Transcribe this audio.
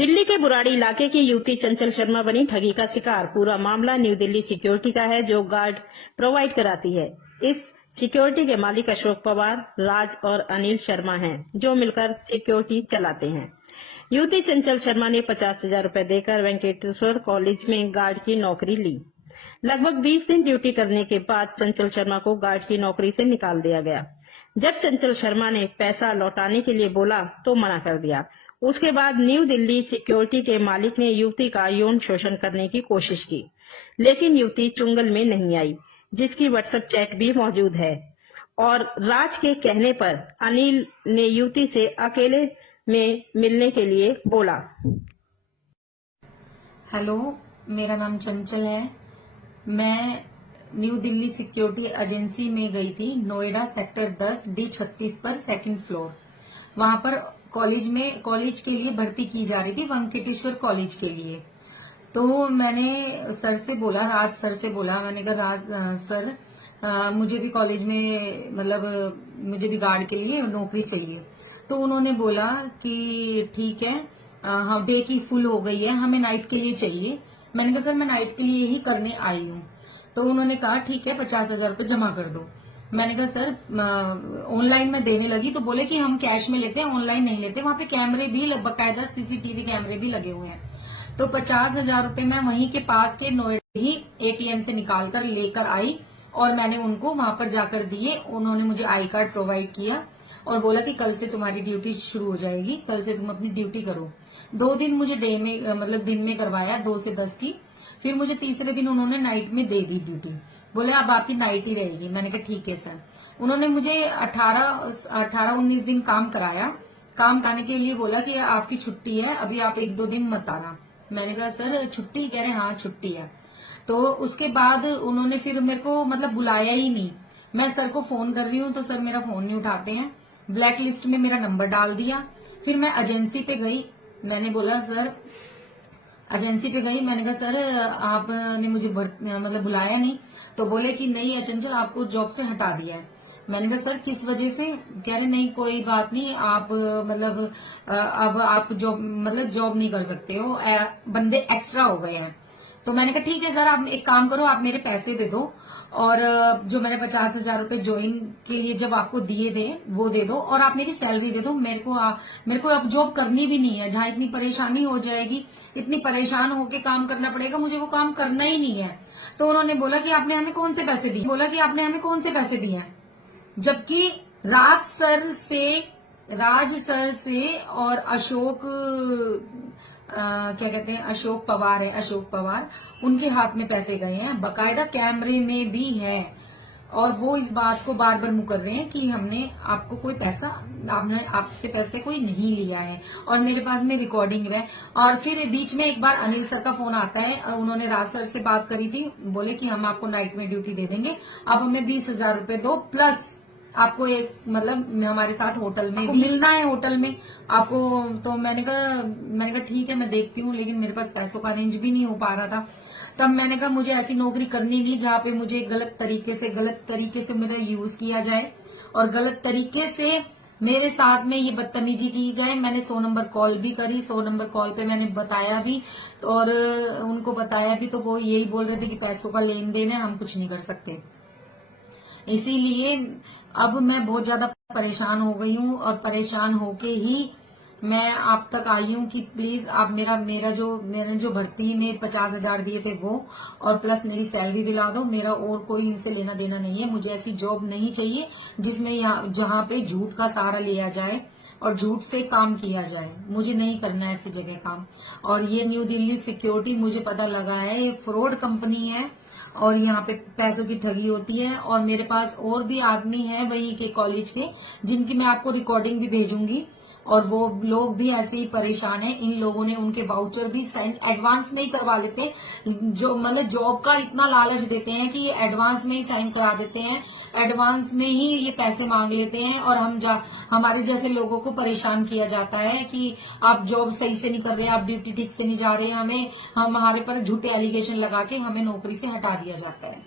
दिल्ली के बुराड़ी इलाके की युवती चंचल शर्मा बनी ठगी का शिकार। पूरा मामला न्यू दिल्ली सिक्योरिटी का है, जो गार्ड प्रोवाइड कराती है। इस सिक्योरिटी के मालिक अशोक पवार, राज और अनिल शर्मा हैं, जो मिलकर सिक्योरिटी चलाते हैं। युवती चंचल शर्मा ने 50,000 रूपए देकर वेंकटेश्वर कॉलेज में गार्ड की नौकरी ली। लगभग 20 दिन ड्यूटी करने के बाद चंचल शर्मा को गार्ड की नौकरी से निकाल दिया गया। जब चंचल शर्मा ने पैसा लौटाने के लिए बोला तो मना कर दिया। उसके बाद न्यू दिल्ली सिक्योरिटी के मालिक ने युवती का यौन शोषण करने की कोशिश की, लेकिन युवती चुंगल में नहीं आई, जिसकी व्हाट्सएप चैट भी मौजूद है। और राज के कहने पर अनिल ने युवती से अकेले में मिलने के लिए बोला। हेलो, मेरा नाम चंचल है। मैं न्यू दिल्ली सिक्योरिटी एजेंसी में गई थी, नोएडा सेक्टर 10 D36 पर 2nd फ्लोर। वहां पर कॉलेज के लिए भर्ती की जा रही थी, वेंकटेश्वर कॉलेज के लिए। तो मैंने सर से बोला, राज सर से बोला, मैंने कहा राज सर मुझे भी कॉलेज में मुझे भी गार्ड के लिए नौकरी चाहिए। तो उन्होंने बोला कि ठीक है, हाँ डे की फुल हो गई है, हमें नाइट के लिए चाहिए। मैंने कहा सर मैं नाइट के लिए ही करने आई हूँ। तो उन्होंने कहा ठीक है 50,000 रूपये जमा कर दो। मैंने कहा सर ऑनलाइन में देने लगी तो बोले कि हम कैश में लेते हैं, ऑनलाइन नहीं लेते। वहां पे कैमरे भी, बकायदा CCTV कैमरे भी लगे हुए हैं। तो 50,000 रूपये मैं वहीं के पास के नोएडा ही ATM से निकाल कर लेकर आई और मैंने उनको वहां पर जाकर दिए। उन्होंने मुझे आई कार्ड प्रोवाइड किया और बोला कि कल से तुम्हारी ड्यूटी शुरू हो जाएगी, कल से तुम अपनी ड्यूटी करो। 2 दिन मुझे डे में दिन में करवाया, 2 से 10 की। फिर मुझे तीसरे दिन उन्होंने नाइट में दे दी ड्यूटी। बोले अब आपकी नाइट ही रहेगी। मैंने कहा ठीक है सर। उन्होंने मुझे 18-19 दिन काम कराया। काम कराने के लिए बोला कि आपकी छुट्टी है, अभी आप 1-2 दिन मत आना। मैंने कहा सर छुट्टी? कह रहे हाँ छुट्टी है। तो उसके बाद उन्होंने फिर मेरे को बुलाया ही नहीं। मैं सर को फोन कर रही हूँ तो सर मेरा फोन नहीं उठाते हैं। ब्लैक लिस्ट में मेरा नंबर डाल दिया। फिर मैं एजेंसी पे गई। मैंने बोला सर, एजेंसी पे गई, मैंने कहा सर आपने मुझे बुलाया नहीं। तो बोले कि नहीं चंचल आपको जॉब से हटा दिया है। मैंने कहा सर किस वजह से? कह रहे नहीं कोई बात नहीं, आप अब आप जॉब नहीं कर सकते हो, बंदे एक्स्ट्रा हो गए हैं। तो मैंने कहा ठीक है सर, आप एक काम करो, आप मेरे पैसे दे दो और जो मैंने 50,000 रूपये ज्वाइन के लिए जब आपको दिए थे वो दे दो और आप मेरी सैलरी दे दो। मेरे को अब जॉब करनी भी नहीं है। जहां इतनी परेशानी हो जाएगी, इतनी परेशान होके काम करना पड़ेगा, मुझे वो काम करना ही नहीं है। तो उन्होंने बोला कि आपने हमें कौन से पैसे दिए हैं? जबकि राज सर से और अशोक क्या कहते हैं, अशोक पवार, उनके हाथ में पैसे गए हैं, बकायदा कैमरे में भी है। और वो इस बात को बार बार मुकर रहे हैं कि हमने आपको आपसे पैसे कोई नहीं लिया है और मेरे पास में रिकॉर्डिंग है। और फिर बीच में एक बार अनिल सर का फोन आता है और उन्होंने राज सर से बात करी थी, बोले कि हम आपको नाइट में ड्यूटी दे देंगे, आप हमें 20,000 रूपये दो, प्लस आपको एक हमारे साथ होटल में मिलना है, होटल में आपको। तो मैंने कहा ठीक है मैं देखती हूँ, लेकिन मेरे पास पैसों का अरेंज भी नहीं हो पा रहा था। तब मैंने कहा मुझे ऐसी नौकरी करनी नहीं जहाँ पे मुझे गलत तरीके से मेरा यूज किया जाए और गलत तरीके से मेरे साथ में ये बदतमीजी की जाए। मैंने 100 नंबर कॉल भी करी, 100 नंबर कॉल पे मैंने बताया भी और उनको बताया भी, तो वो यही बोल रहे थे कि पैसों का लेन देन है, हम कुछ नहीं कर सकते। इसीलिए अब मैं बहुत ज्यादा परेशान हो गई हूँ और परेशान होके ही मैं आप तक आई हूँ कि प्लीज आप मैंने जो भर्ती में 50,000 दिए थे वो और प्लस मेरी सैलरी दिला दो। मेरा और कोई इनसे लेना देना नहीं है। मुझे ऐसी जॉब नहीं चाहिए जिसमें जहाँ पे झूठ का सहारा लिया जाए और झूठ से काम किया जाए। मुझे नहीं करना ऐसी जगह काम। और ये न्यू दिल्ली सिक्योरिटी मुझे पता लगा है ये फ्रॉड कंपनी है और यहाँ पे पैसों की ठगी होती है। और मेरे पास और भी आदमी हैं वहीं के कॉलेज के, जिनकी मैं आपको रिकॉर्डिंग भी भेजूंगी और वो लोग भी ऐसे ही परेशान हैं। इन लोगों ने उनके वाउचर भी साइन एडवांस में ही करवा लेते हैं। जो जॉब का इतना लालच देते हैं कि ये एडवांस में ही साइन करा देते हैं, एडवांस में ही ये पैसे मांग लेते हैं और हमारे जैसे लोगों को परेशान किया जाता है कि आप जॉब सही से नहीं कर रहे, आप ड्यूटी ठीक से नहीं जा रहे, हमारे पर झूठे एलिगेशन लगा के हमें नौकरी से हटा दिया जाता है।